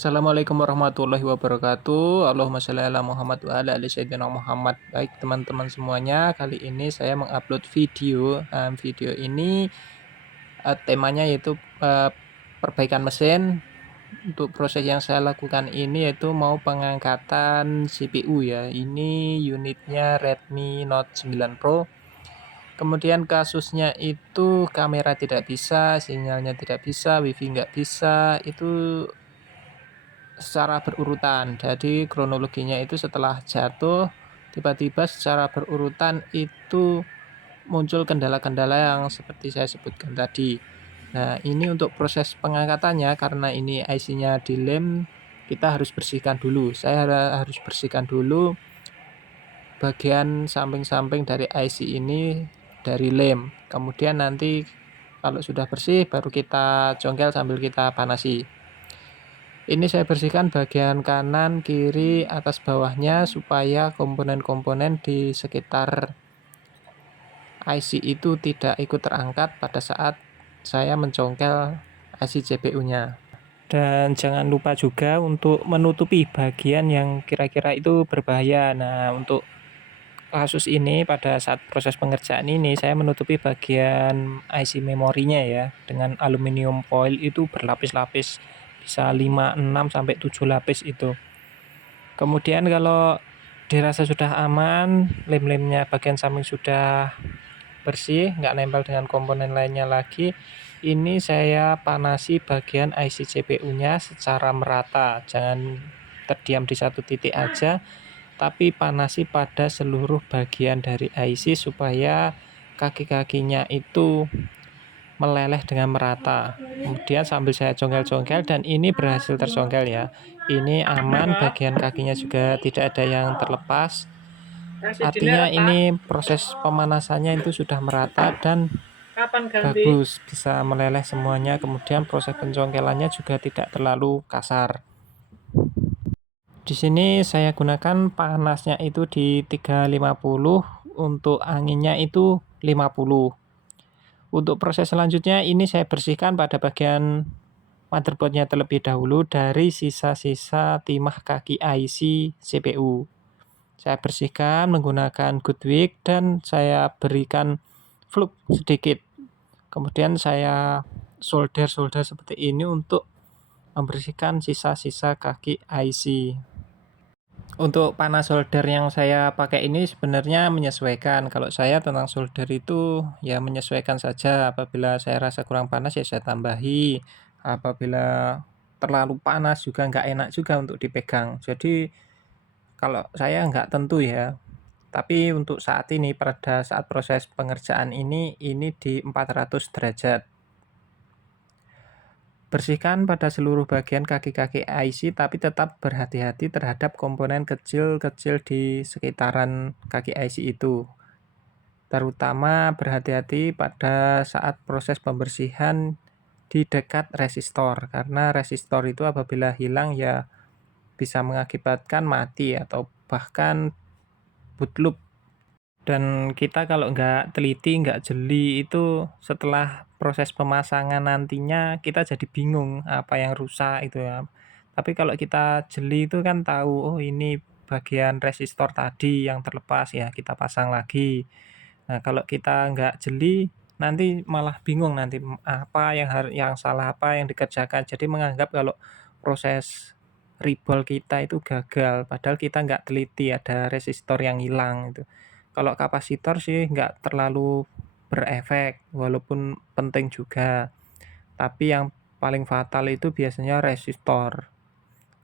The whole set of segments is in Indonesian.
Assalamualaikum warahmatullahi wabarakatuh. Allahumma shalli ala Muhammad wa ala ali sayyidina Muhammad. Baik teman-teman semuanya, kali ini saya mengupload video. Video ini temanya yaitu perbaikan mesin. Untuk proses yang saya lakukan ini yaitu mau pengangkatan CPU ya. Ini unitnya Redmi Note 9 Pro. Kemudian kasusnya itu kamera tidak bisa, sinyalnya tidak bisa, WiFi nggak bisa. Itu secara berurutan. Jadi kronologinya itu setelah jatuh, tiba-tiba secara berurutan itu muncul kendala-kendala yang seperti saya sebutkan tadi. Nah, ini untuk proses pengangkatannya karena ini IC-nya dilem, kita harus bersihkan dulu. Saya harus bersihkan dulu bagian samping-samping dari IC ini dari lem. Kemudian nanti kalau sudah bersih baru kita congkel sambil kita panasi. Ini saya bersihkan bagian kanan, kiri, atas bawahnya supaya komponen-komponen di sekitar IC itu tidak ikut terangkat pada saat saya mencongkel IC CPU-nya. Dan jangan lupa juga untuk menutupi bagian yang kira-kira itu berbahaya. Nah, untuk kasus ini pada saat proses pengerjaan ini saya menutupi bagian IC memorinya ya dengan aluminium foil itu berlapis-lapis, bisa 5, 6 sampai 7 lapis itu. Kemudian kalau dirasa sudah aman, lem-lemnya bagian samping sudah bersih, nggak nempel dengan komponen lainnya lagi, ini saya panasi bagian IC CPU-nya secara merata, jangan terdiam di satu titik aja, tapi panasi pada seluruh bagian dari IC supaya kaki-kakinya itu meleleh dengan merata. Kemudian sambil saya congkel-congkel dan ini berhasil tercongkel ya. Ini aman, bagian kakinya juga tidak ada yang terlepas. Artinya ini proses pemanasannya itu sudah merata dan Kapan ganti? bagus, bisa meleleh semuanya. Kemudian proses pencongkelannya juga tidak terlalu kasar. Di sini saya gunakan panasnya itu di 350, untuk anginnya itu 50. Untuk proses selanjutnya ini saya bersihkan pada bagian motherboardnya terlebih dahulu dari sisa-sisa timah kaki IC CPU. Saya bersihkan menggunakan Goodwick dan saya berikan fluk sedikit. Kemudian saya solder-solder seperti ini untuk membersihkan sisa-sisa kaki IC. Untuk panas solder yang saya pakai ini sebenarnya menyesuaikan. Kalau saya tentang solder itu ya menyesuaikan saja. Apabila saya rasa kurang panas ya saya tambahi. Apabila terlalu panas juga nggak enak juga untuk dipegang. Jadi kalau saya nggak tentu ya. Tapi untuk saat ini pada saat proses pengerjaan ini di 400 derajat. Bersihkan pada seluruh bagian kaki-kaki IC tapi tetap berhati-hati terhadap komponen kecil-kecil di sekitaran kaki IC itu. Terutama berhati-hati pada saat proses pembersihan di dekat resistor, karena resistor itu apabila hilang ya bisa mengakibatkan mati atau bahkan bootloop. Dan kita kalau nggak teliti, nggak jeli itu setelah proses pemasangan nantinya kita jadi bingung apa yang rusak itu ya. Tapi kalau kita jeli itu kan tahu, oh ini bagian resistor tadi yang terlepas ya kita pasang lagi. Nah kalau kita nggak jeli nanti malah bingung nanti apa yang salah apa yang dikerjakan. Jadi menganggap kalau proses rebol kita itu gagal, padahal kita nggak teliti ada resistor yang hilang itu. Kalau kapasitor sih nggak terlalu berefek, walaupun penting juga. Tapi yang paling fatal itu biasanya resistor.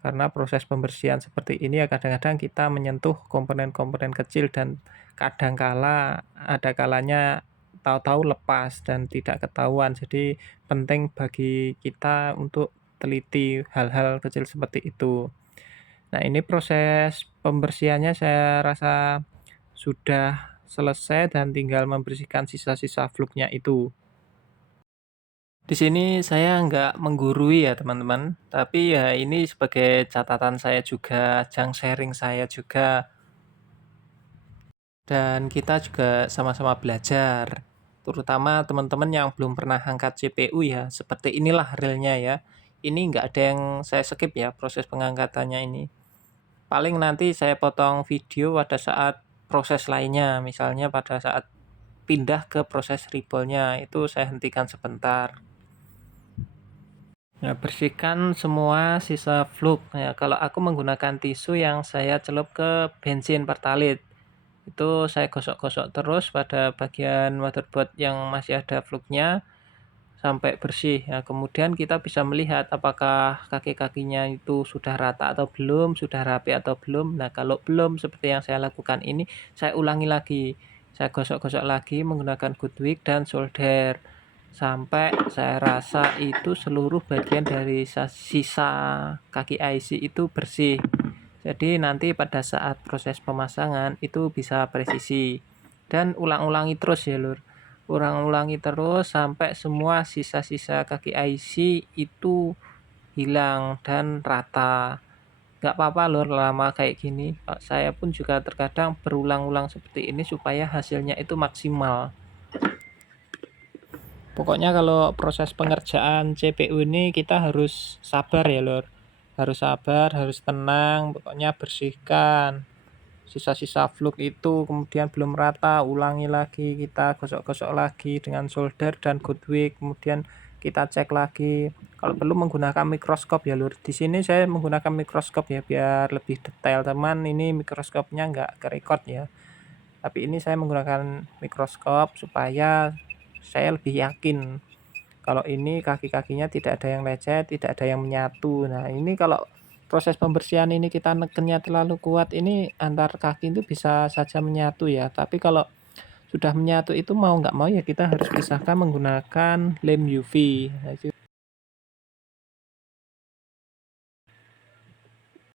Karena proses pembersihan seperti ini ya kadang-kadang kita menyentuh komponen-komponen kecil dan kadangkala ada kalanya tahu-tahu lepas dan tidak ketahuan. Jadi penting bagi kita untuk teliti hal-hal kecil seperti itu. Nah, ini proses pembersihannya saya rasa sudah selesai dan tinggal membersihkan sisa-sisa fluknya itu. Di sini saya nggak menggurui ya teman-teman, tapi ya ini sebagai catatan saya juga, ajang sharing saya juga, dan kita juga sama-sama belajar. Terutama teman-teman yang belum pernah angkat CPU ya, seperti inilah realnya ya. ini nggak ada yang saya skip ya proses pengangkatannya ini. Paling nanti saya potong video pada saat proses lainnya, misalnya pada saat pindah ke proses ribolnya, itu saya hentikan sebentar. Nah, bersihkan semua sisa fluk. Ya, kalau aku menggunakan tisu yang saya celup ke bensin pertalite. Itu saya gosok-gosok terus pada bagian motherboard yang masih ada fluknya sampai bersih. Nah, kemudian kita bisa melihat apakah kaki-kakinya itu sudah rata atau belum, sudah rapi atau belum. Nah, kalau belum seperti yang saya lakukan ini, saya ulangi lagi. Saya gosok-gosok lagi menggunakan Goodwick dan solder sampai saya rasa itu seluruh bagian dari sisa kaki IC itu bersih. Jadi nanti pada saat proses pemasangan itu bisa presisi. Dan ulang-ulangi terus ya, Lur. Ulang-ulangi terus sampai semua sisa-sisa kaki IC itu hilang dan rata. Nggak apa-apa Lur lama kayak gini. Saya pun juga terkadang berulang-ulang seperti ini supaya hasilnya itu maksimal. Pokoknya kalau proses pengerjaan CPU ini kita harus sabar ya Lur. Harus sabar, harus tenang, pokoknya bersihkan sisa-sisa fluk itu, kemudian belum rata, ulangi lagi, kita gosok-gosok lagi dengan solder dan Goodwick, kemudian kita cek lagi. Kalau perlu menggunakan mikroskop ya Lur. Di sini saya menggunakan mikroskop ya biar lebih detail. Teman, ini mikroskopnya nggak kerekod ya. Tapi ini saya menggunakan mikroskop supaya saya lebih yakin kalau ini kaki-kakinya tidak ada yang lecet, tidak ada yang menyatu. Nah, ini kalau proses pembersihan ini kita nekennya terlalu kuat, ini antar kaki itu bisa saja menyatu ya. Tapi kalau sudah menyatu itu mau nggak mau ya kita harus pisahkan menggunakan lem UV. Nah, itu